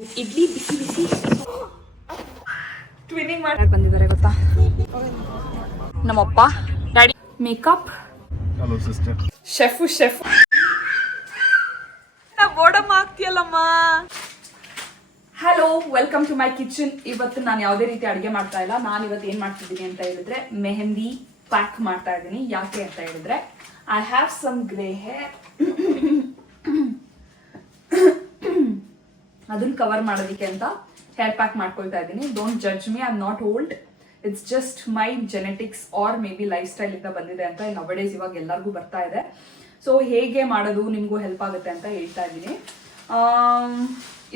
ಇಡ್ಲಿ ಬಿಸಿ ಬಿಸಿ twinning ಮಾಡಿ ಬಂದಿದ್ದಾರೆ ಗೊತ್ತಾ ನಮ್ಮಪ್ಪ daddy. Makeup hello sister. Chef ಬೋರ್ಡಮ್ಮ ಆಗ್ತಿಯಲ್ಲಮ್ಮ. Hello, welcome to my kitchen. ಇವತ್ತು ನಾನು ಯಾವುದೇ ರೀತಿ ಅಡುಗೆ ಮಾಡ್ತಾ ಇಲ್ಲ. ನಾನು ಇವತ್ತು ಏನು ಮಾಡ್ತಿದ್ದೀನಿ ಅಂತ ಹೇಳಿದ್ರೆ ಮೆಹಂದಿ ಪ್ಯಾಕ್ ಮಾಡ್ತಾ ಇದ್ದೀನಿ. ಯಾಕೆ ಅಂತ ಹೇಳಿದ್ರೆ I have some grey hair, ಅದನ್ನ ಕವರ್ ಮಾಡೋದಕ್ಕೆ ಅಂತ ಹೇರ್ ಪ್ಯಾಕ್ ಮಾಡ್ಕೊಳ್ತಾ ಇದ್ದೀನಿ. Don't judge me, I am not old. It's just my genetics or maybe lifestyle ಇಂದ ಬಂದಿದೆ ಅಂತ ನವಡೇಸ್ ಇವಾಗ ಎಲ್ಲರಿಗೂ ಬರ್ತಾ ಇದೆ. ಸೊ ಹೇಗೆ ಮಾಡೋದು ನಿಮಗೂ ಹೆಲ್ಪ್ ಆಗುತ್ತೆ ಅಂತ ಹೇಳ್ತಾ ಇದ್ದೀನಿ.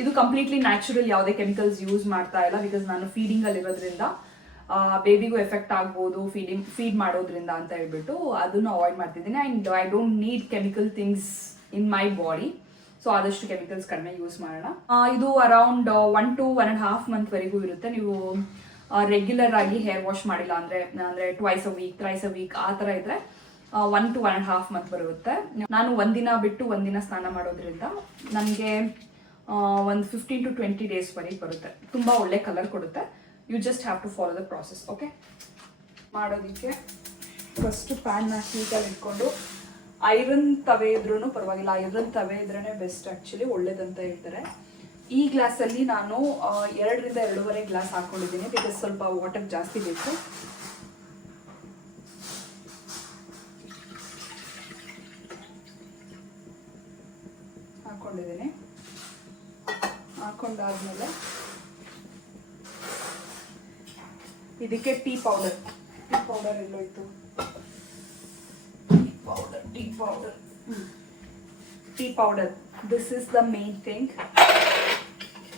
ಇದು ಕಂಪ್ಲೀಟ್ಲಿ ನ್ಯಾಚುರಲ್, ಯಾವುದೇ ಕೆಮಿಕಲ್ಸ್ ಯೂಸ್ ಮಾಡ್ತಾ ಇಲ್ಲ. ಬಿಕಾಸ್ ನಾನು ಫೀಡಿಂಗಲ್ಲಿ ಇರೋದ್ರಿಂದ ಬೇಬಿಗೂ ಎಫೆಕ್ಟ್ ಆಗ್ಬೋದು ಫೀಡ್ ಮಾಡೋದ್ರಿಂದ ಅಂತ ಹೇಳ್ಬಿಟ್ಟು ಅದನ್ನು ಅವಾಯ್ಡ್ ಮಾಡ್ತಿದ್ದೀನಿ. And I don't need chemical things in my body. So ಆದಷ್ಟು ಕೆಮಿಕಲ್ಸ್ ಕಡಿಮೆ ಯೂಸ್ ಮಾಡೋಣ. ಇದು ಅರೌಂಡ್ 1 to 1.5 month ವರೆಗೂ ಇರುತ್ತೆ. ನೀವು ರೆಗ್ಯುಲರ್ ಆಗಿ ಹೇರ್ ವಾಶ್ ಮಾಡಿಲ್ಲ ಅಂದರೆ twice a week, thrice a week ಆ ಥರ ಇದ್ರೆ 1 to 1.5 month ಬರುತ್ತೆ. ನಾನು ಒಂದಿನ ಬಿಟ್ಟು ಒಂದಿನ ಸ್ನಾನ ಮಾಡೋದ್ರಿಂದ ನನಗೆ ಒಂದು 15 to 20 days ವರೆಗೆ ಬರುತ್ತೆ. ತುಂಬ ಒಳ್ಳೆ ಕಲರ್ ಕೊಡುತ್ತೆ. You just have to follow the process. Okay, ಮಾಡೋದಕ್ಕೆ ಫಸ್ಟ್ ಪ್ಯಾನ್ನ ಹೀಟಲ್ಲಿ ಇಟ್ಕೊಂಡು, ಐರನ್ ತವೆ ಇದ್ರೂ ಪರವಾಗಿಲ್ಲ, ಐರನ್ ತವೆ ಇದ್ರೇ ಬೆಸ್ಟ್ ಆ್ಯಕ್ಚುಲಿ, ಒಳ್ಳೇದಂತ ಹೇಳ್ತಾರೆ. ಈ ಗ್ಲಾಸಲ್ಲಿ ನಾನು 2 ರಿಂದ 2.5 ಗ್ಲಾಸ್ ಹಾಕ್ಕೊಂಡಿದ್ದೀನಿ. ಬಿಕಾಸ್ ಸ್ವಲ್ಪ ವಾಟರ್ ಜಾಸ್ತಿ ಬೇಕು. ಹಾಕ್ಕೊಂಡಿದ್ದೀನಿ. ಹಾಕೊಂಡಾದ್ಮೇಲೆ ಇದಕ್ಕೆ ಟೀ ಪೌಡರ್ ಎಲ್ಲೋಯ್ತು? Tea powder this is the main thing.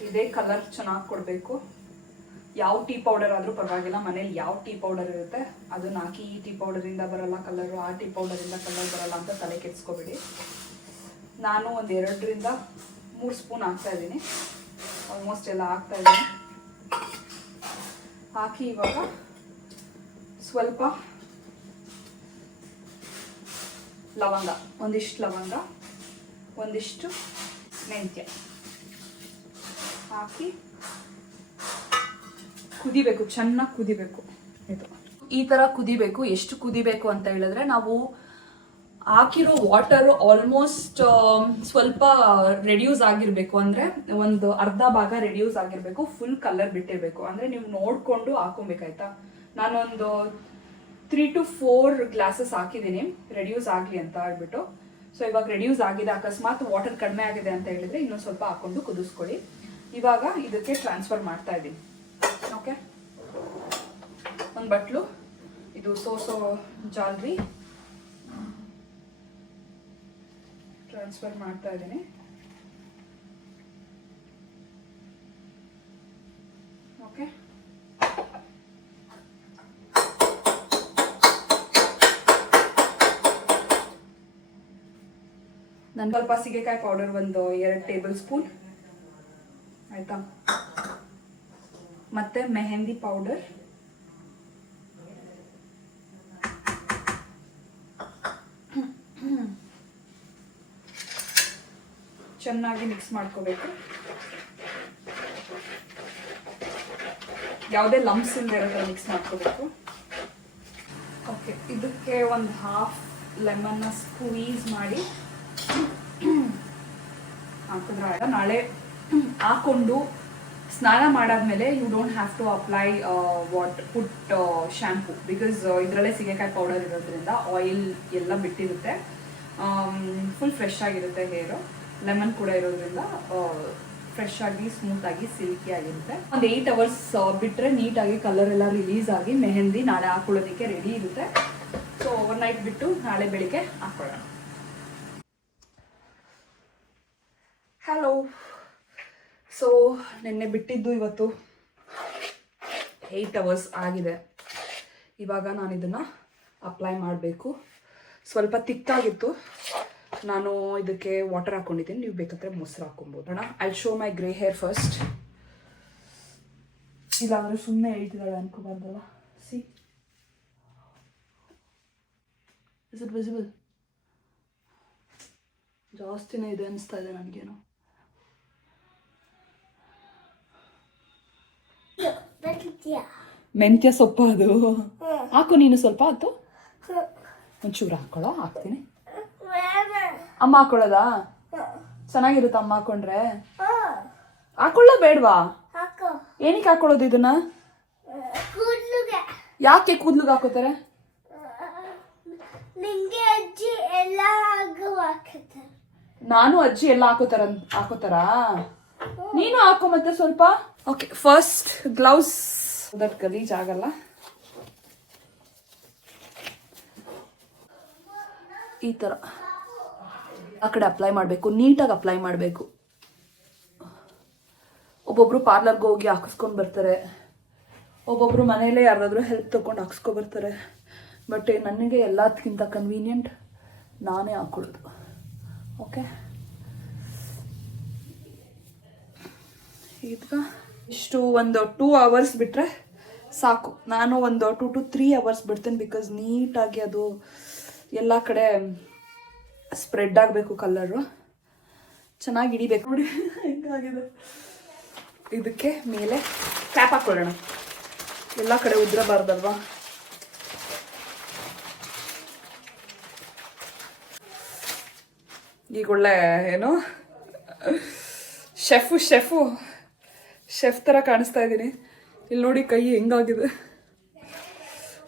ಇದೇ ಕಲರ್ ಚೆನ್ನಾಗಿ ಕೊಡಬೇಕು. ಯಾವ ಟೀ ಪೌಡರ್ ಆದರೂ ಪರವಾಗಿಲ್ಲ, ಮನೇಲಿ ಯಾವ ಟೀ ಪೌಡರ್ ಇರುತ್ತೆ ಅದನ್ನ ಹಾಕಿ. ಈ ಟೀ ಪೌಡರಿಂದ ಬರಲ್ಲ ಕಲರು, ಆ ಟೀ ಪೌಡರಿಂದ ಕಲರ್ ಬರಲ್ಲ ಅಂತ ತಲೆ ಕೆಡಿಸ್ಕೋಬೇಡಿ. ನಾನು ಒಂದು 2 ರಿಂದ 3 ಸ್ಪೂನ್ ಹಾಕ್ತಾ ಇದ್ದೀನಿ. ಆಲ್ಮೋಸ್ಟ್ ಎಲ್ಲ ಹಾಕ್ತಾ ಇದ್ದೀನಿ. ಹಾಕಿ ಇವಾಗ ಸ್ವಲ್ಪ ಲವಂಗ, ಒಂದಿಷ್ಟು ಲವಂಗ, ಒಂದಿಷ್ಟು ಮೆಂತ್ಯ ಹಾಕಿ ಕುದಿಬೇಕು, ಚೆನ್ನಾಗಿ ಕುದಿಬೇಕು. ಇದು ಈ ಥರ ಕುದಿಬೇಕು. ಎಷ್ಟು ಕುದಿಬೇಕು ಅಂತ ಹೇಳಿದ್ರೆ, ನಾವು ಹಾಕಿರೋ ವಾಟರು ಆಲ್ಮೋಸ್ಟ್ ಸ್ವಲ್ಪ ರೆಡ್ಯೂಸ್ ಆಗಿರಬೇಕು. ಅಂದರೆ ಒಂದು ಅರ್ಧ ಭಾಗ ರೆಡ್ಯೂಸ್ ಆಗಿರಬೇಕು. ಫುಲ್ ಕಲರ್ ಬಿಟ್ಟಿರಬೇಕು. ಅಂದರೆ ನೀವು ನೋಡಿಕೊಂಡು ಹಾಕೊಬೇಕಾಯ್ತಾ. ನಾನೊಂದು 3 to 4 ಗ್ಲಾಸಸ್ ಹಾಕಿದ್ದೀನಿ ರೆಡ್ಯೂಸ್ ಆಗಲಿ ಅಂತ ಹೇಳ್ಬಿಟ್ಟು. ಸೊ ಇವಾಗ ರೆಡ್ಯೂಸ್ ಆಗಿದೆ. ಅಕಸ್ಮಾತ್ ವಾಟರ್ ಕಡಿಮೆ ಆಗಿದೆ ಅಂತ ಹೇಳಿದ್ರೆ ಇನ್ನೊಂದು ಸ್ವಲ್ಪ ಹಾಕೊಂಡು ಕುದಿಸ್ಕೊಳ್ಳಿ. ಇವಾಗ ಇದಕ್ಕೆ ಟ್ರಾನ್ಸ್ಫರ್ ಮಾಡ್ತಾ ಇದ್ದೀನಿ. ಓಕೆ, ಒಂದು ಬಟ್ಲು ಇದು ಸೋಸೋ ಜಾಲ್ರಿ ಟ್ರಾನ್ಸ್ಫರ್ ಮಾಡ್ತಾ ಇದ್ದೀನಿ. ಓಕೆ, ನಾನು ಸ್ವಲ್ಪ ಸೀಗೆಕಾಯಿ ಪೌಡರ್ ಒಂದು 2 ಟೇಬಲ್ ಸ್ಪೂನ್ ಆಯ್ತಾ. ಮತ್ತೆ ಮೆಹಂದಿ ಪೌಡರ್, ಚೆನ್ನಾಗಿ ಮಿಕ್ಸ್ ಮಾಡ್ಕೋಬೇಕು. ಯಾವುದೇ ಲಂಪ್ಸ್ ಇಲ್ಲದೆ ಇರೋ ಥರ ಮಿಕ್ಸ್ ಮಾಡ್ಕೋಬೇಕು. ಓಕೆ, ಇದಕ್ಕೆ ಒಂದು 1/2 ಲೆಮನ್ನ ಸ್ಕ್ವೀಸ್ ಮಾಡಿ ಹಾಕಿದ್ರೆ ನಾಳೆ ಹಾಕೊಂಡು ಸ್ನಾನ ಮಾಡಾದ್ಮೇಲೆ you don't have to apply put shampoo. Because ಇದರಲ್ಲೇ ಸೀಗೆಕಾಯಿ ಪೌಡರ್ ಇರೋದ್ರಿಂದ ಆಯಿಲ್ ಎಲ್ಲ ಬಿಟ್ಟಿರುತ್ತೆ. ಫುಲ್ ಫ್ರೆಶ್ ಆಗಿರುತ್ತೆ ಹೇರು. ಲೆಮನ್ ಕೂಡ ಇರೋದ್ರಿಂದ ಫ್ರೆಶ್ ಆಗಿ ಸ್ಮೂತ್ ಆಗಿ ಸಿಲ್ಕಿ ಆಗಿರುತ್ತೆ. ಒಂದು 8 hours ಬಿಟ್ಟರೆ ನೀಟಾಗಿ ಕಲರ್ ಎಲ್ಲ ರಿಲೀಸ್ ಆಗಿ ಮೆಹಂದಿ ನಾಳೆ ಹಾಕೊಳ್ಳೋದಕ್ಕೆ ರೆಡಿ ಇರುತ್ತೆ. ಸೊ ಓವರ್ ನೈಟ್ ಬಿಟ್ಟು ನಾಳೆ ಬೆಳಿಗ್ಗೆ ಹಾಕೊಳ್ಳೋಣ. ಹಲೋ, ಸೊ ನೆನ್ನೆ ಬಿಟ್ಟಿದ್ದು ಇವತ್ತು 8 hours ಆಗಿದೆ. ಇವಾಗ ನಾನು ಇದನ್ನು ಅಪ್ಲೈ ಮಾಡಬೇಕು. ಸ್ವಲ್ಪ ತಿಕ್ಕಾಗಿತ್ತು. ನಾನು ಇದಕ್ಕೆ ವಾಟರ್ ಹಾಕ್ಕೊಂಡಿದ್ದೀನಿ. ನೀವು ಬೇಕಾದರೆ ಮೊಸರು ಹಾಕ್ಕೊಬೋದು. ಅಣ್ಣ, I show my grey hair first. ಇಲ್ಲ ಅಂದರೆ ಸುಮ್ಮನೆ ಹೇಳ್ತಿದ್ದಾಳೆ ಅನ್ಕೋಬಾರ್ದಲ್ಲ. See, is it visible? ಜಾಸ್ತಿನೇ ಇದೆ ಅನಿಸ್ತಾ ಇದೆ ನನಗೇನು. ಮೆಂತ್ಯ ಸೊಪ್ಪು ಅದು. ಹಾಕು ನೀನು ಸ್ವಲ್ಪ ಆಯ್ತು. ಒಂಚೂರು ಹಾಕೊಳ್ಳೋ, ಹಾಕ್ತೀನಿ. ಅಮ್ಮ ಹಾಕೊಳ್ಳೋದಾ? ಚೆನ್ನಾಗಿರುತ್ತ ಅಮ್ಮ ಹಾಕೊಂಡ್ರೆ? ಹಾಕೊಳ್ಳ ಬೇಡವಾ? ಏನಕ್ಕೆ ಹಾಕೊಳ್ಳೋದು ಇದನ್ನ? ಯಾಕೆ ಕೂದ್ಲಿಗೆ ಹಾಕೋತಾರೆ? ನಾನು ಅಜ್ಜಿ ಎಲ್ಲ ಹಾಕೋತಾರಾ? ನೀನು ಹಾಕೋ ಮತ್ತೆ ಸ್ವಲ್ಪ. ಓಕೆ, ಫಸ್ಟ್ ಗ್ಲೌಸ್ ದಟ್ ಗಲೀಜ್ ಆಗಲ್ಲ. ಈ ಥರ ಆ ಕಡೆ ಅಪ್ಲೈ ಮಾಡಬೇಕು, ನೀಟಾಗಿ ಅಪ್ಲೈ ಮಾಡಬೇಕು. ಒಬ್ಬೊಬ್ರು ಪಾರ್ಲರ್ಗೆ ಹೋಗಿ ಹಾಕಿಸ್ಕೊಂಡು ಬರ್ತಾರೆ, ಒಬ್ಬೊಬ್ರು ಮನೇಲೇ ಯಾರಾದರೂ ಹೆಲ್ಪ್ ತೊಗೊಂಡು ಹಾಕ್ಸ್ಕೊಂಡು ಬರ್ತಾರೆ. ಬಟ್ ನನಗೆ ಎಲ್ಲದಕ್ಕಿಂತ ಕನ್ವೀನಿಯೆಂಟ್ ನಾನೇ ಹಾಕೊಳ್ಳೋದು. ಓಕೆ, ಈಗ ಇಷ್ಟು ಒಂದು 2 hours ಬಿಟ್ಟರೆ ಸಾಕು. ನಾನು ಒಂದು 2 to 3 hours ಬಿಡ್ತೀನಿ. ಬಿಕಾಸ್ ನೀಟಾಗಿ ಅದು ಎಲ್ಲ ಕಡೆ ಸ್ಪ್ರೆಡ್ ಆಗಬೇಕು, ಕಲರು ಚೆನ್ನಾಗಿ ಹಿಡಿಬೇಕು. ನೋಡಿ ಹೆಂಗಾಗಿದೆ. ಇದಕ್ಕೆ ಮೇಲೆ ಕ್ಯಾಪ್ ಹಾಕ್ಕೊಳ್ಳೋಣ, ಎಲ್ಲ ಕಡೆ ಉದ್ರಬಾರ್ದಲ್ವಾ. ಈಗ ಒಳ್ಳೆ ಏನು ಶೆಫ್ ಥರ ಕಾಣಿಸ್ತಾ ಇದ್ದೀನಿ. ಇಲ್ಲಿ ನೋಡಿ ಕೈ ಹೆಂಗಾಗಿದೆ.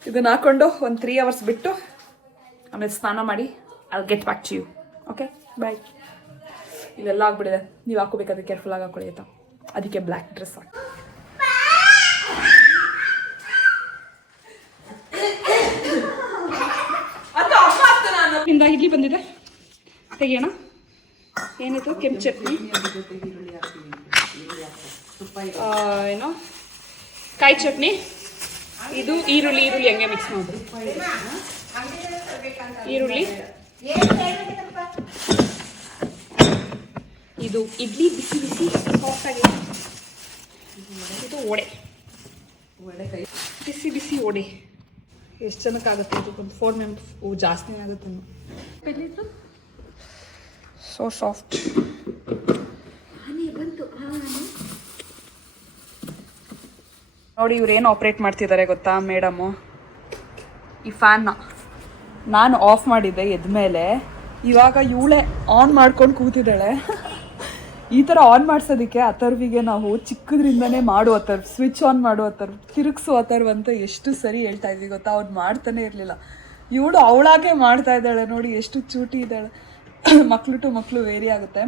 ಇದನ್ನ ಹಾಕೊಂಡು ಒಂದು 3 hours ಬಿಟ್ಟು ಆಮೇಲೆ ಸ್ನಾನ ಮಾಡಿ I'll get back to you. Okay, bye. ಇಲ್ಲೆಲ್ಲ ಆಗ್ಬಿಟ್ಟಿದೆ, ನೀವು ಹಾಕೋಬೇಕಾದ್ರೆ ಕೇರ್ಫುಲ್ಲಾಗಿ ಹಾಕೊಳ್ಳಿ ಆಯ್ತಾ. ಅದಕ್ಕೆ ಬ್ಲ್ಯಾಕ್ ಡ್ರೆಸ್ ಹಾಕಿ. ಇಡ್ಲಿ ಬಂದಿದೆ, ತೆಗಿಯೋಣ. ಏನಿತ್ತು? ಕೆಂಪು ಚಟ್ನಿ, ಏನೋ ಕಾಯಿ ಚಟ್ನಿ, ಇದು ಈರುಳ್ಳಿ ಹಂಗೆ ಮಿಕ್ಸ್ ಮಾಡಿ. ಈರುಳ್ಳಿ, ಇದು ಇಡ್ಲಿ ಬಿಸಿ ಬಿಸಿ ಸಾಫ್ಟ್ ಆಗಿದೆ. ಇದು ವಡೆ ಬಿಸಿ ಬಿಸಿ ವಡೆ. ಎಷ್ಟು ಜನಕ್ಕಾಗುತ್ತೆ ಇದು? ಒಂದು 4 members. ಜಾಸ್ತಿನೇ ಆಗುತ್ತೆ. So soft. ನೋಡಿ ಇವ್ರು ಏನು ಆಪ್ರೇಟ್ ಮಾಡ್ತಿದ್ದಾರೆ ಗೊತ್ತಾ ಮೇಡಮು? ಈ ಫ್ಯಾನ್ನ ನಾನು ಆಫ್ ಮಾಡಿದ್ದೆ ಎದ್ಮೇಲೆ, ಇವಾಗ ಇವಳೇ ಆನ್ ಮಾಡ್ಕೊಂಡು ಕೂತಿದ್ದಾಳೆ. ಈ ಥರ ಆನ್ ಮಾಡಿಸೋದಕ್ಕೆ ಅಥರ್ವಿಗೆ ನಾವು ಚಿಕ್ಕದ್ರಿಂದನೇ ಮಾಡುವತ್ತರ್, ಸ್ವಿಚ್ ಆನ್ ಮಾಡುವತ್ತರ್, ತಿರುಗಿಸುವತ್ತರ್ ಅಂತ ಎಷ್ಟು ಸರಿ ಹೇಳ್ತಾ ಇದ್ವಿ ಗೊತ್ತಾ? ಅವ್ನು ಮಾಡ್ತಾನೆ ಇರಲಿಲ್ಲ. ಇವಳು ಅವಳಾಗೆ ಮಾಡ್ತಾ ಇದ್ದಾಳೆ. ನೋಡಿ ಎಷ್ಟು ಚೂಟಿ ಇದ್ದಾಳೆ. ಮಕ್ಳು ಟು ಮಕ್ಕಳು ವೇರಿ ಆಗುತ್ತೆ.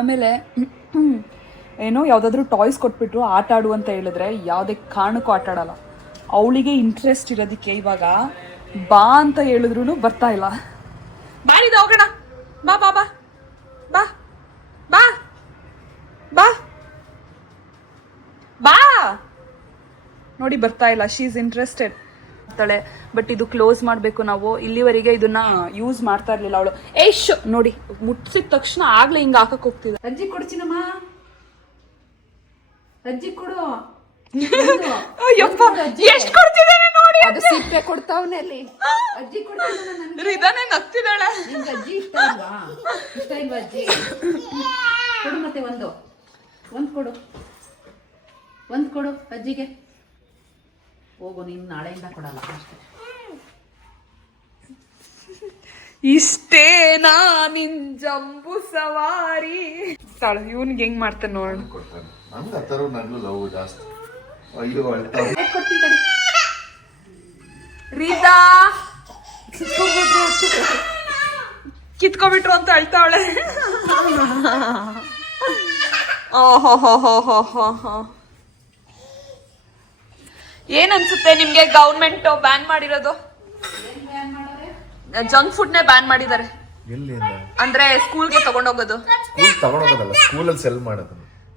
ಆಮೇಲೆ ಏನೋ ಯಾವುದಾದ್ರೂ ಟಾಯ್ಸ್ ಕೊಟ್ಬಿಟ್ರು ಆಟ ಆಡು ಅಂತ ಹೇಳಿದ್ರೆ ಯಾವುದೇ ಕಾರಣಕ್ಕೂ ಆಟ ಆಡಲ್ಲ. ಅವಳಿಗೆ ಇಂಟ್ರೆಸ್ಟ್ ಇರೋದಕ್ಕೆ ಇವಾಗ ಬಾ ಅಂತ ಹೇಳಿದ್ರು ಬರ್ತಾ ಇಲ್ಲ. ಬಾರಿದ ಹೋಗೋಣ, ಬಾ ಬಾ ಬಾ ಬಾ ಬಾ ಬಾ ಬಾ. ನೋಡಿ ಬರ್ತಾ ಇಲ್ಲ. ಶಿ ಈಸ್ ಇಂಟ್ರೆಸ್ಟೆಡ್ ಅಂತಾಳೆ. ಬಟ್ ಇದು ಕ್ಲೋಸ್ ಮಾಡಬೇಕು ನಾವು. ಇಲ್ಲಿವರೆಗೆ ಇದನ್ನ ಯೂಸ್ ಮಾಡ್ತಾ ಇರ್ಲಿಲ್ಲ ಅವಳು. ಏಶ್ ನೋಡಿ, ಮುಟ್ಸಿದ ತಕ್ಷಣ ಆಗ್ಲೇ ಹಿಂಗ ಹಾಕಕ್ ಹೋಗ್ತಿದ್ದ. ಅಜ್ಜಿ ಕೊಡ್ತೀನಮ್ಮ, ಅಜ್ಜಿ ಕೊಡು. ಎಷ್ಟು ಕೊಡ್ತಿದ್ದಾನೆ ನೋಡಿ. ಅದು ಸಿಪ್ಪೆ ಕೊಡ್ತಾವನೆ ಅಲ್ಲಿ. ಅಜ್ಜಿ ಕೊಡ್ತಾನೆ. ಇದಾನೆ ನಗ್ತಿದ್ದಾಳೆ. ಅಜ್ಜಿ ಇಷ್ಟ ಇಲ್ವಾ? ಇಷ್ಟ ಇಲ್ವಾ ಅಜ್ಜಿ? ಕೊಡು ಮತ್ತೆ ಒಂದು ಕೊಡು, ಒಂದು ಕೊಡು ಅಜ್ಜಿಗೆ. ಹೋಗು, ನೀನು ನಾಳೆಯಿಂದ ಕೊಡಲ್ಲ ಅಷ್ಟೇ. ಇಷ್ಟೇನಾ ನಿನ್ ಜಂಬು ಸವಾರಿ? ಇವನ್ಗೆ ಹೆಂಗ್ ಮಾಡ್ತಾನೆ ನೋಡ. ನಮ್ಗೆ ಆ ಥರ ನನ್ಗೂ ಲವ್ ಜಾಸ್ತಿ. ಅಯ್ಯೋ ರೀತಾ ಕಿತ್ಕೊಬಿಟ್ರು ಅಂತ ಅಳ್ತಾವಳೆ. ಏನ್ ಅನ್ಸುತ್ತೆ ನಿಮ್ಗೆ ಗೌರ್ಮೆಂಟ್ ಬ್ಯಾನ್ ಮಾಡಿರೋದು? ಜಂಕ್ ಫುಡ್ ನೇ ಬ್ಯಾನ್ ಮಾಡಿದ್ದಾರೆ. ಅಂದ್ರೆ ಸ್ಕೂಲ್ಗೆ ತಗೊಂಡೋಗೋದು. ಸ್ಕೂಲಲ್ಲಿ ಸೆಲ್ ಮಾಡೋದು.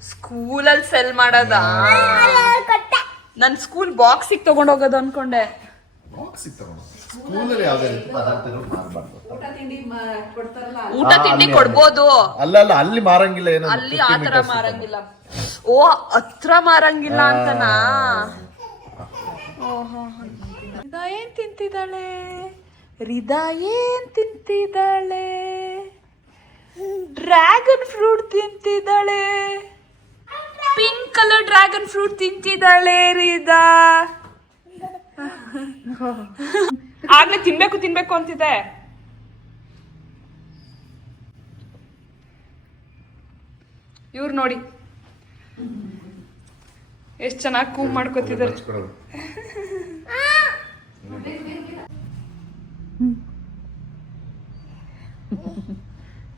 ಸ್ಕೂಲಲ್ಲಿ ಸೆಲ್ ಮಾಡೋದಾ? ನನ್ ಸ್ಕೂಲ್ ಬಾಕ್ಸಿಗೆ ತಗೊಂಡೋಗೋದು ಅನ್ಕೊಂಡೆ. ಊಟ ತಿಂಡಿ ಕೊಡ್ಬೋದು. ಅಲ್ಲ ಅಲ್ಲಿ ಮಾರಂಗಿಲ್ಲ. ಏನೋ ಅಲ್ಲಿ ಆತರ ಮಾರಂಗಿಲ್ಲ. ಓ, ಹತ್ರ ಮಾರಂಗಿಲ್ಲ ಅಂತನಾ? ಓಹೋ, ರಿದಾ ಏನ್ ತಿಂತಿದ್ದಾಳೆ? ರಿದಾ ಏನ್ ತಿಂತಿದ್ದಾಳೆ? ಡ್ರ್ಯಾಗನ್ ಫ್ರೂಟ್ ತಿಂತಿದ್ದಾಳೆ. ಪಿಂಕ್ ಕಲರ್ ಡ್ರ್ಯಾಗನ್ ಫ್ರೂಟ್ ತಿಂತಿದ್ದಾಳೆ ರಿದಾ. ಆಗ್ಲೇ ತಿನ್ಬೇಕು ಅಂತಿದೆ. ಇವ್ರು ನೋಡಿ ಎಷ್ಟು ಚೆನ್ನಾಗಿ ಕೂಮ್ ಮಾಡ್ಕೋತಿದ್ದಾರೆ.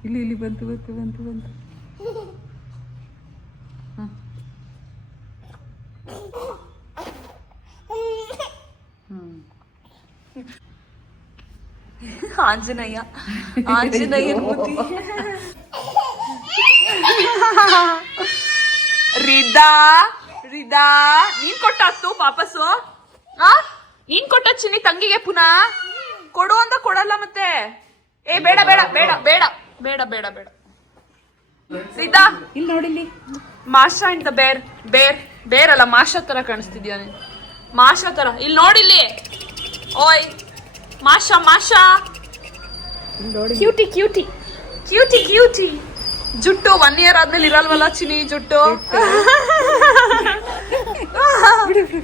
ಇಲ್ಲಿ ಬಂತು. ಆಂಜನೇಯ ಬುದ್ಧಿ. ರಿದಾ ನೀನ್ ಕೊಟ್ಟಾತು ವಾಪಸ್ಸು. ನೀನ್ ಕೊಟ್ಟ ಚಿನ್ನಿ ತಂಗಿಗೆ ಪುನಃ ಕೊಡು ಅಂತ ಕೊಡಲ್ಲ ಮತ್ತೆ. ಏ ಬೇಡ ರಿದಾ ಇಲ್ಲಿ ನೋಡಿಲ್ಲಿ. ಮಾಷಾ ಇಂದ ಬೇರ್ ಅಲ್ಲ, ಮಾಷಾ ತರ ಕಾಣಿಸ್ತಿದ್ಯಾ ನೀನ್. ಮಾಷಾ ತರ ಇಲ್ಲಿ ನೋಡಿಲ್ಲಿ. ಓಯ್ ಮಾಷಾ ಕ್ಯೂಟಿ. ಜುಟ್ಟು 1 year ಆದ್ಮೇಲೆ ಇರಲ್ವಲ್ಲ ಚಿನಿ ಜುಟ್ಟು.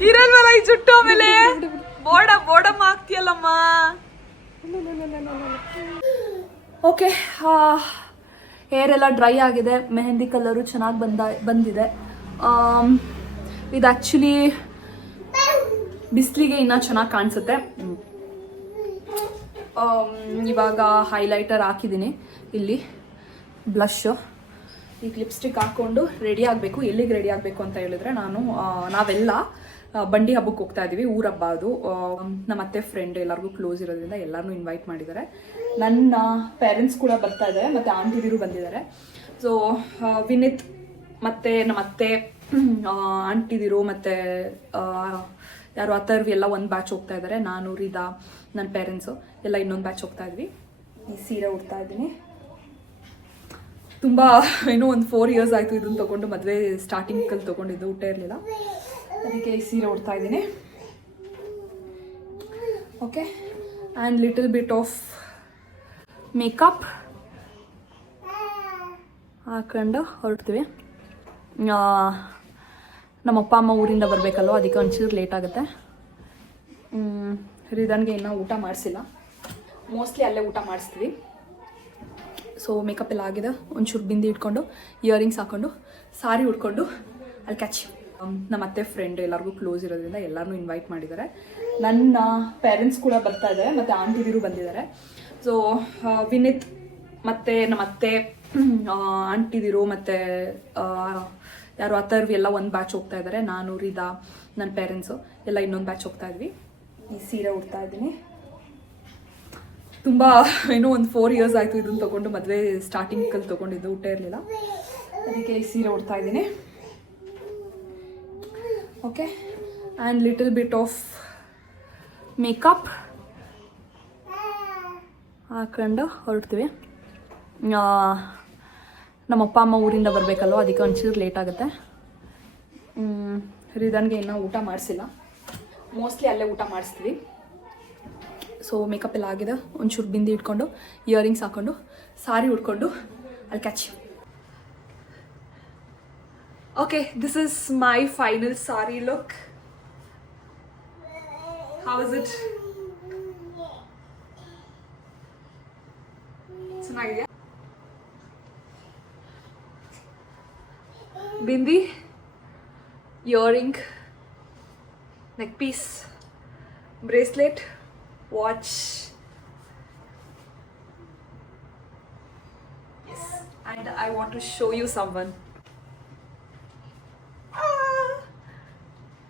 ಇರಲ್ವಲ್ಲ ಈ ಜುಟ್ಟು. ಆಮೇಲೆ ಬೋಡಮ್ಮ ಆಗ್ತಿಯಲ್ಲಮ್ಮ. ಓಕೆ, ಹೇರ್ ಎಲ್ಲ ಡ್ರೈ ಆಗಿದೆ. ಮೆಹಂದಿ ಕಲರು ಚೆನ್ನಾಗಿ ಬಂದಿದೆ. ಇದು ಆ್ಯಕ್ಚುಲಿ ಬಿಸಿಲಿಗೆ ಇನ್ನೂ ಚೆನ್ನಾಗಿ ಕಾಣಿಸುತ್ತೆ. ಇವಾಗ ಹೈಲೈಟರ್ ಹಾಕಿದ್ದೀನಿ, ಇಲ್ಲಿ ಬ್ಲಷ್, ಈಗ ಲಿಪ್ಸ್ಟಿಕ್ ಹಾಕ್ಕೊಂಡು ರೆಡಿ ಆಗಬೇಕು. ಎಲ್ಲಿಗೆ ರೆಡಿ ಆಗಬೇಕು ಅಂತ ಹೇಳಿದ್ರೆ, ನಾವೆಲ್ಲ ಬಂಡಿ ಹಬ್ಬಕ್ಕೆ ಹೋಗ್ತಾ ಇದ್ದೀವಿ. ಊರ ಹಬ್ಬ ಅದು. ನಮ್ಮ ಅತ್ತೆ ಫ್ರೆಂಡ್ ಎಲ್ಲರಿಗೂ ಕ್ಲೋಸ್ ಇರೋದ್ರಿಂದ ಎಲ್ಲರನ್ನೂ ಇನ್ವೈಟ್ ಮಾಡಿದ್ದಾರೆ. ನನ್ನ ಪೇರೆಂಟ್ಸ್ ಕೂಡ ಬರ್ತಾ ಇದ್ದಾರೆ, ಮತ್ತು ಆಂಟಿದಿರು ಬಂದಿದ್ದಾರೆ. ಸೊ ವಿನಿತ್ ಮತ್ತು ನಮ್ಮ ಅತ್ತೆ, ಆಂಟಿದಿರು ಮತ್ತು ಯಾರು ಅಥರ್ವಿ ಎಲ್ಲ ಒಂದು ಬ್ಯಾಚ್ ಹೋಗ್ತಾ ಇದ್ದಾರೆ. ನಾನು, ರಿದಾ, ನನ್ನ ಪೇರೆಂಟ್ಸು ಎಲ್ಲ ಇನ್ನೊಂದು ಬ್ಯಾಚ್ ಹೋಗ್ತಾ ಇದ್ವಿ. ಈ ಸೀರೆ ಉಡ್ತಾ ಇದ್ದೀನಿ. ತುಂಬ ಏನೋ ಒಂದು 4 years ಆಯಿತು ಇದನ್ನು ತೊಗೊಂಡು. ಮದುವೆ ಸ್ಟಾರ್ಟಿಂಗಲ್ಲಿ ತೊಗೊಂಡಿದ್ದು, ಊಟ ಇರಲಿಲ್ಲ, ಅದಕ್ಕೆ ಈ ಸೀರೆ ಉಡ್ತಾ ಇದ್ದೀನಿ. Okay, and little bit of makeup ಹಾಕೊಂಡು ಹೊರಡ್ತೀವಿ. ನಮ್ಮ ಅಪ್ಪ ಅಮ್ಮ ಊರಿಂದ ಬರಬೇಕಲ್ವ, ಅದಕ್ಕೆ ಒಂಚೂರು ಲೇಟ್ ಆಗುತ್ತೆ. ರಿದನ್ಗೆ ಇನ್ನೂ ಊಟ ಮಾಡಿಸಿಲ್ಲ, ಮೋಸ್ಟ್ಲಿ ಅಲ್ಲೇ ಊಟ ಮಾಡಿಸ್ತೀವಿ. ಸೊ ಮೇಕಪ್ ಎಲ್ಲ ಆಗಿದೆ. ಒಂಚೂರು ಬಿಂದಿ ಇಟ್ಕೊಂಡು, ಇಯರಿಂಗ್ಸ್ ಹಾಕ್ಕೊಂಡು, ಸಾರಿ ಉಟ್ಕೊಂಡು ಅಲ್ಲಿ ಕ್ಯಾಚ್. ನಮ್ಮ ಅತ್ತೆ ಫ್ರೆಂಡ್ ಎಲ್ಲರಿಗೂ ಕ್ಲೋಸ್ ಇರೋದ್ರಿಂದ ಎಲ್ಲರನ್ನೂ ಇನ್ವೈಟ್ ಮಾಡಿದ್ದಾರೆ. ನನ್ನ ಪೇರೆಂಟ್ಸ್ ಕೂಡ ಬರ್ತಾ ಇದ್ದಾರೆ, ಮತ್ತು ಆಂಟಿದಿರು ಬಂದಿದ್ದಾರೆ. ಸೊ ವಿನಿತ್ ಮತ್ತು ನಮ್ಮ ಅತ್ತೆ, ಆಂಟಿದಿರು ಮತ್ತು ಯಾರು ಅಥರ್ವಿ ಎಲ್ಲ ಒಂದು ಬ್ಯಾಚ್ ಹೋಗ್ತಾ ಇದ್ದಾರೆ. ನಾನು, ರಿದಾ, ನನ್ನ ಪೇರೆಂಟ್ಸು ಎಲ್ಲ ಇನ್ನೊಂದು ಬ್ಯಾಚ್ ಹೋಗ್ತಾ ಇದ್ವಿ. ಈ ಸೀರೆ ಉಡ್ತಾ ಇದ್ದೀನಿ. ತುಂಬ ಏನೋ ಒಂದು 4 years ಆಯಿತು ಇದನ್ನು ತೊಗೊಂಡು. ಮದುವೆ ಸ್ಟಾರ್ಟಿಂಗಲ್ಲಿ ತೊಗೊಂಡಿದ್ದು, ಊಟ ಇರಲಿಲ್ಲ, ಅದಕ್ಕೆ ಈ ಸೀರೆ ಉಡ್ತಾ ಇದ್ದೀನಿ. Okay, and little bit of makeup ಹಾಕೊಂಡು ಹೊರಡ್ತೀವಿ. ನಮ್ಮ ಅಪ್ಪ ಅಮ್ಮ ಊರಿಂದ ಬರಬೇಕಲ್ವ, ಅದಕ್ಕೆ ಒಂಚೂರು ಲೇಟ್ ಆಗುತ್ತೆ. ರಿದನ್ಗೆ ಇನ್ನೂ ಊಟ ಮಾಡಿಸಿಲ್ಲ, ಮೋಸ್ಟ್ಲಿ ಅಲ್ಲೇ ಊಟ ಮಾಡಿಸ್ತೀವಿ. ಸೊ ಮೇಕಪ್ ಎಲ್ಲ ಆಗಿದೆ. ಒಂಚೂರು ಬಿಂದಿ ಇಟ್ಕೊಂಡು, ಇಯರಿಂಗ್ಸ್ ಹಾಕ್ಕೊಂಡು, ಸಾರಿ ಉಟ್ಕೊಂಡು ಅಲ್ಲಿ catch. Okay, this is my final sari look. How is it? ಚೆನ್ನಾಗಿದೆಯಾ? Bindi, earring, neck piece, bracelet, watch. Yes, and I want to show you someone.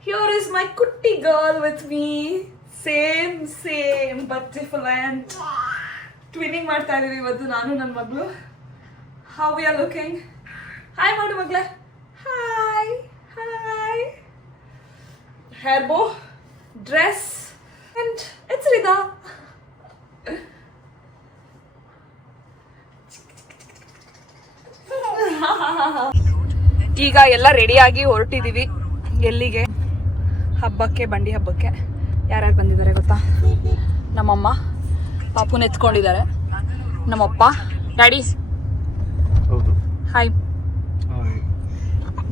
Here is my kutti girl with me. Same but different. Twinning ಮಾಡ್ತಾ ಇದೀವಿ ಇವತ್ತು ನಾನು ನನ್ನ ಮಗಳು. How we are looking? Hi ಮಾಡು ಮಗಳೇ. Hi. Hair bow, dress, and it's Rida. ಈಗ ಎಲ್ಲ ರೆಡಿಯಾಗಿ ಹೊರಟಿದ್ದೀವಿ. ಎಲ್ಲಿಗೆ? ಹಬ್ಬಕ್ಕೆ, ಬಂಡಿ ಹಬ್ಬಕ್ಕೆ. ಯಾರ್ಯಾರು ಬಂದಿದ್ದಾರೆ ಗೊತ್ತಾ? ನಮ್ಮಮ್ಮ ಪಾಪುನ ಎತ್ಕೊಂಡಿದ್ದಾರೆ, ನಮ್ಮಪ್ಪ, ಡ್ಯಾಡಿ, ಹಾಯ್,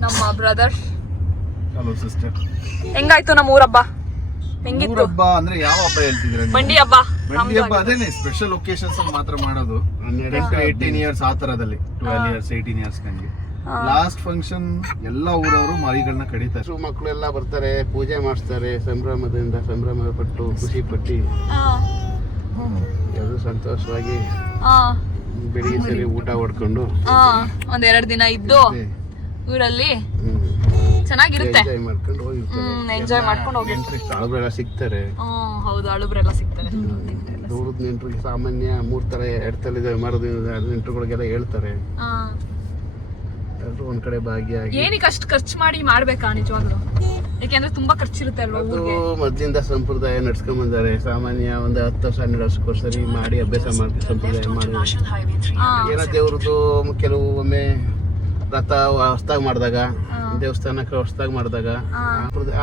ನಮ್ಮ ಬ್ರದರ್. Hello sister. ಹೆಂಗಾಯ್ತು ನಮ್ಮ ಊರಬ್ಬ? ಹೆಂಗಿತ್ತು ಹಬ್ಬ ಅಂದ್ರೆ ಯಾವ ಹಬ್ಬ ಹೇಳ್ತಿದ್ರ ಬಂಡಿ ಹಬ್ಬ? ಬಂಡಿ ಹಬ್ಬ ಅದೇನೆ ಸ್ಪೆಷಲ್ ಒಕೇಶನ್ಸ್ ಮಾತ್ರ ಮಾಡೋದು. 18 ಇಯರ್ಸ್ ಆ ತರದಲ್ಲಿ 12 ಇಯರ್ಸ್ 18 ಇಯರ್ಸ್ ಕಂಗೆ ಲಾಸ್ಟ್ ಫಂಕ್ಷನ್ ಎಲ್ಲ ಊರವರು ಮರಿಗಳನ್ನ ಕಡಿತಾರೆ. ಮಕ್ಕಳೆಲ್ಲ ಬರ್ತಾರೆ, ಪೂಜೆ ಮಾಡಿಸ್ತಾರೆ, ಸಂಭ್ರಮ ಪಟ್ಟು ಖುಷಿ ಪಟ್ಟಿ ಎಲ್ಲರೂ ಸಂತೋಷವಾಗಿ ಬೆಳಿಗ್ಗೆ ಸರಿ ಊಟ ಹೊಡ್ಕೊಂಡು ಒಂದೆರಡು ದಿನ ಇದ್ದು ಊರಲ್ಲಿ ಚೆನ್ನಾಗಿರುತ್ತೆ, ಎಂಜಾಯ್ ಮಾಡ್ಕೊಂಡು ಹೋಗಿರ್ತಾರೆ. ಎಂಜಾಯ್ ಮಾಡ್ಕೊಂಡು ಹೋಗಿರ್ತಾರೆ. ಅಳುಬ್ರೆಲ್ಲ ಸಿಗ್ತಾರೆ. ಹೌದು, ಅಳುಬ್ರೆಲ್ಲ ಸಿಗ್ತಾರೆ. ದೂರದ ನೆಂಟ್ರಿಗೆ ಸಾಮಾನ್ಯ 3 ತಲೆ 2 ತಲೆ ಮರದಿಂದ ನೆಂಟ್ರುಗಳಿಗೆಲ್ಲ ಹೇಳ್ತಾರೆ. ಎಲ್ಲರೂ ಒಂದ್ ಕಡೆ ಭಾಗಿಯಾಗಿ. ಏನಕ್ಕೆ ಅಷ್ಟು ಖರ್ಚು ಮಾಡಿ ಮಾಡ್ಬೇಕಾ ನಿಜವಾಗ್ಲು? ಯಾಕೆಂದ್ರೆ ತುಂಬಾ ಖರ್ಚಿರುತ್ತೆ ಅಲ್ವಾ ಊರಿಗೆ. ಮೊದ್ಲಿಂದ ಸಂಪ್ರದಾಯ ನಡ್ಸ್ಕೊಂಡ್ ಬಂದಾರೆ. ಸಾಮಾನ್ಯ ಒಂದು 10 ವರ್ಷ 12 ವರ್ಷಕ್ಕೋಸ್ಕರ ಮಾಡಿ ಅಭ್ಯಾಸ ಮಾಡಿ ಸಂಪ್ರದಾಯ ಮಾಡಿ ಏನೋ ದೇವ್ರದ್ದು ಕೆಲವು ಒಮ್ಮೆ ರಥ ಹೊಸ್ದಾಗ್ ಮಾಡಿದಾಗ, ದೇವಸ್ಥಾನಕ್ಕೆ ಹೊಸ್ದಾಗ್ ಮಾಡಿದಾಗ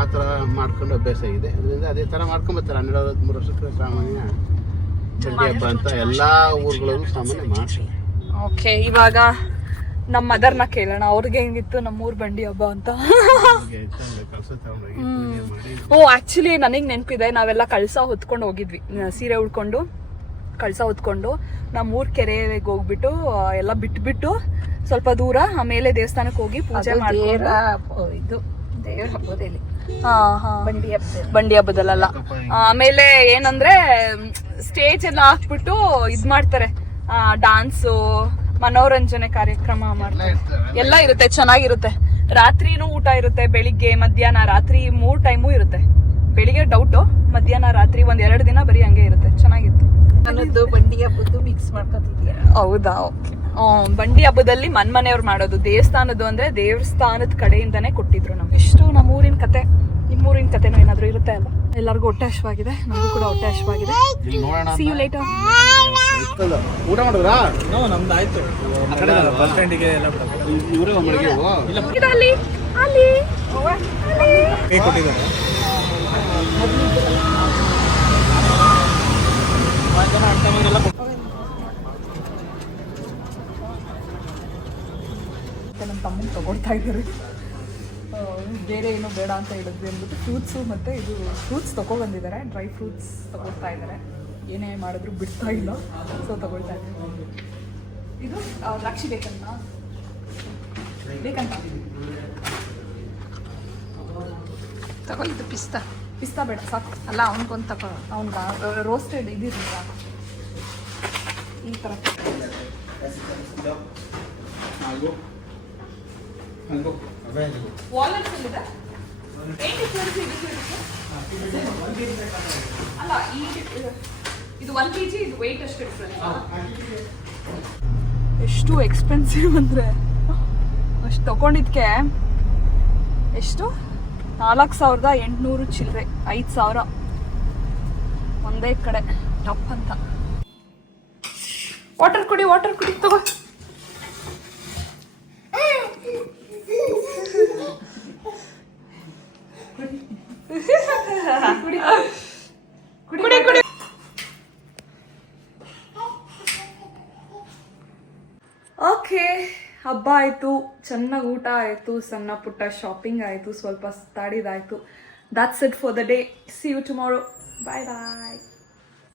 ಆ ತರ ಮಾಡ್ಕೊಂಡು ಅಭ್ಯಾಸ ಇದೆ. ಅದರಿಂದ ಅದೇ ತರ ಮಾಡ್ಕೊಂಡ್ ಬರ್ತಾರೆ. 12-13 ವರ್ಷಕ್ಕೆ ಸಾಮಾನ್ಯ ಚಂಡಿ ಹಬ್ಬ ಅಂತ ಎಲ್ಲಾ ಊರುಗಳಲ್ಲೂ ಸಾಮಾನ್ಯ ಮಾಡ್ತಾರೆ. ಓಕೆ, ಇವಾಗ ನಮ್ಮ ಮದರ್ನ ಕೇಳೋಣ, ಅವ್ರಿಗೆ ಹೆಂಗಿತ್ತು ನಮ್ಮೂರ್ ಬಂಡಿ ಹಬ್ಬ ಅಂತ. ಓ ಆಕ್ಚುಲಿ ನನಗ್ ನೆನಪಿದೆ, ನಾವೆಲ್ಲ ಕಳಸ ಹೊತ್ಕೊಂಡು ಹೋಗಿದ್ವಿ, ಸೀರೆ ಉಳ್ಕೊಂಡು ಕಳಸ ಹೊತ್ಕೊಂಡು ನಮ್ಮೂರ್ ಕೆರೆಗೆ ಹೋಗ್ಬಿಟ್ಟು ಎಲ್ಲ ಬಿಟ್ಬಿಟ್ಟು ಸ್ವಲ್ಪ ದೂರ ಆಮೇಲೆ ದೇವಸ್ಥಾನಕ್ಕೆ ಹೋಗಿ ಪೂಜೆ ಮಾಡ್ಕೊಂಡು ಇದು ದೇವ್ರ ಹಬ್ಬದಲ್ಲಿ ಬಂಡಿ ಹಬ್ಬದಲ್ಲ. ಆಮೇಲೆ ಏನಂದ್ರೆ ಸ್ಟೇಜ್ ಎಲ್ಲ ಹಾಕ್ಬಿಟ್ಟು ಇದ್ ಮಾಡ್ತಾರೆ, ಡಾನ್ಸು, ಮನೋರಂಜನೆ ಕಾರ್ಯಕ್ರಮ ಮಾಡ್ತಾರೆ, ಎಲ್ಲ ಇರುತ್ತೆ, ಚೆನ್ನಾಗಿರುತ್ತೆ. ರಾತ್ರಿನೂ ಊಟ ಇರುತ್ತೆ, ಬೆಳಿಗ್ಗೆ ಮಧ್ಯಾಹ್ನ ರಾತ್ರಿ 3 ಟೈಮು ಇರುತ್ತೆ. ಬೆಳಿಗ್ಗೆ ಡೌಟು, ಮಧ್ಯಾಹ್ನ ರಾತ್ರಿ 1-2 ದಿನ ಬರೀ ಹಂಗೆ ಇರುತ್ತೆ, ಚೆನ್ನಾಗಿತ್ತು. ನನ್ನದು ಬಂಡಿ ಹಬ್ಬದ್ದು ಮಿಕ್ಸ್ ಮಾಡ್ಕೊತಿದ್ಯಾ? ಹೌದಾ, ಓಕೆ. ಬಂಡಿ ಹಬ್ಬದಲ್ಲಿ ಮನೆಯವ್ರು ಮಾಡೋದು, ದೇವಸ್ಥಾನದ್ದು ಅಂದ್ರೆ ದೇವಸ್ಥಾನದ ಕಡೆಯಿಂದಾನೇ ಕೊಟ್ಟಿದ್ರು ನಮ್ಗೆ. ಇಷ್ಟು ನಮ್ಮೂರಿನ ಕತೆ. ನಿಮ್ಮೂರಿನ ಕತೆನೂ ಏನಾದ್ರು ಇರುತ್ತೆ ಅಲ್ಲ? ಎಲ್ಲರಿಗೂ ಹೊಟ್ಟೆ ಹಶ್ವಾಗಿದೆ, ನನಗೂ ಕೂಡ ಹೊಟ್ಟೆ ಹಶ್ವಾಗಿದೆ. See you later. ಊಟ ಮಾಡಿದ್ರಾ? ನಮ್ದು ಆಯ್ತು. ಬಸ್ ಸ್ಟ್ಯಾಂಡಿಗೆ ಎಲ್ಲ ಇವರೇ ಒಮ್ಮಡಿಗೆ ಅಲ್ಲಿ ಅಲ್ಲಿ ಕೈ ಕೊಟ್ಟಿದ್ದಾರೆ. ನಮ್ಮ ತಮ್ಮನ ತಗೊಳ್ತಾ ಇದ್ದಾರೆ. ಬೇರೆ ಏನೋ ಬೇಡ ಅಂತ ಹೇಳಿದ್ವಿ ಅಂದ್ಬಿಟ್ಟು ಫ್ರೂಟ್ಸು ಮತ್ತು ಇದು ಫ್ರೂಟ್ಸ್ ತೊಗೊಬಂದಿದ್ದಾರೆ, ಡ್ರೈ ಫ್ರೂಟ್ಸ್ ತೊಗೊಳ್ತಾ ಇದ್ದಾರೆ. ಏನೇ ಮಾಡಿದ್ರು ಬಿಡ್ತಾ ಇಲ್ಲ, ಸೊ ತೊಗೊಳ್ತಾ ಇದ್ದಾರೆ. ಇದು ದ್ರಾಕ್ಷಿ ಬೇಕಂತ ತಗೋ, ಇದು ಪಿಸ್ತಾ. ಪಿಸ್ತಾ ಬೇಡ, ಸಾಕು. ಅಲ್ಲ, ಅವನಿಗೊಂದು ತಗೋ. ಅವ್ನಿಗೆ ರೋಸ್ಟೆಡ್ ಇದಿರಲಿಲ್ಲ ಈ ಥರ. ವಾಲ್ನಟ್ಸ್ ಇದೆ. ಅಲ್ಲ, ಇದು 1 kg, ಇದು ವೆಯ್ಟ್ ಅಷ್ಟು ಡಿಫ್ರೆನ್ಸ್. ಎಷ್ಟು ಎಕ್ಸ್ಪೆನ್ಸಿವ್ ಅಂದರೆ ಅಷ್ಟು ತಗೊಂಡಿದ್ಕೆ ಎಷ್ಟು 4800 ಚಿಲ್ಲರೆ, 5000 ಒಂದೇ ಕಡೆ ಟಪ್ ಅಂತ. ವಾಟರ್ ಕುಡಿ ತಗೋ. ಕುಡಿ. ಓಕೆ, ಹಬ್ಬ ಆಯಿತು, ಚೆನ್ನಾಗಿ ಊಟ ಆಯಿತು, ಸಣ್ಣ ಪುಟ್ಟ ಶಾಪಿಂಗ್ ಆಯಿತು, ಸ್ವಲ್ಪ ಸುತ್ತಾಡಿದಾಯಿತು. That's it for the day. See you tomorrow. Bye bye.